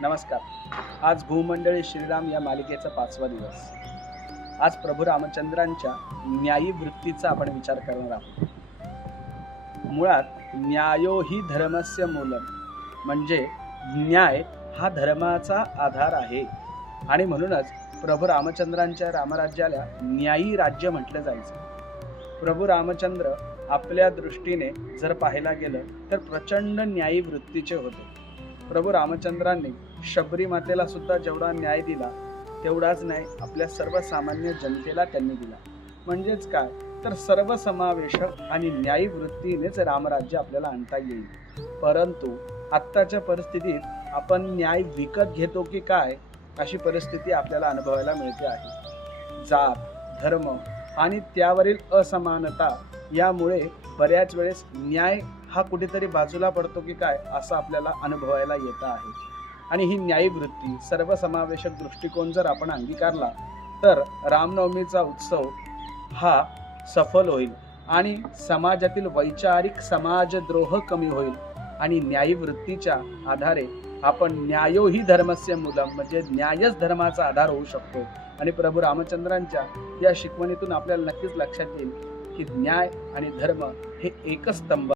नमस्कार. आज भूमंडळी श्रीराम या मालिकेचा पाचवा दिवस. आज प्रभू रामचंद्रांच्या न्यायी वृत्तीचा आपण विचार करणार आहोत. मुळात न्यायो ही धर्मस्य मूलम. म्हणजे न्याय हा धर्माचा आधार आहे. आणि म्हणूनच प्रभू रामचंद्रांच्या रामराज्याला न्यायी राज्य म्हटलं जायचं. प्रभू रामचंद्र आपल्या दृष्टीने जर पाहायला गेलं तर प्रचंड न्यायी वृत्तीचे होते. प्रभू रामचंद्रांनी शबरी मातेला सुद्धा जेवढा न्याय दिला तेवढाच न्याय आपल्या सर्वसामान्य जनतेला त्यांनी दिला. म्हणजेच काय? तर सर्वसमावेशक आणि न्यायी वृत्तीनेच रामराज्य आपल्याला आणता येईल. परंतु आत्ताच्या परिस्थितीत आपण न्याय विकत घेतो की काय अशी परिस्थिती आपल्याला अनुभवायला मिळते आहे. जात धर्म आणि त्यावरील असमानता यामुळे बऱ्याच वेळेस न्याय हा कुठेतरी बाजूला पडतो की काय असं आपल्याला अनुभवायला येत आहे. आणि ही न्यायी वृत्ती सर्वसमावेशक दृष्टिकोन जर आपण अंगीकारला तर रामनवमीचा उत्सव हा सफल होईल आणि समाजातील वैचारिक समाजद्रोह कमी होईल आणि न्यायी वृत्तीच्या आधारे आपण न्यायो ही धर्मस्य मुलं म्हणजे न्यायच धर्माचा आधार होऊ शकतो. आणि प्रभू रामचंद्रांच्या या शिकवणीतून आपल्याला नक्कीच लक्षात येईल की न्याय आणि धर्म हे एकच स्तंभ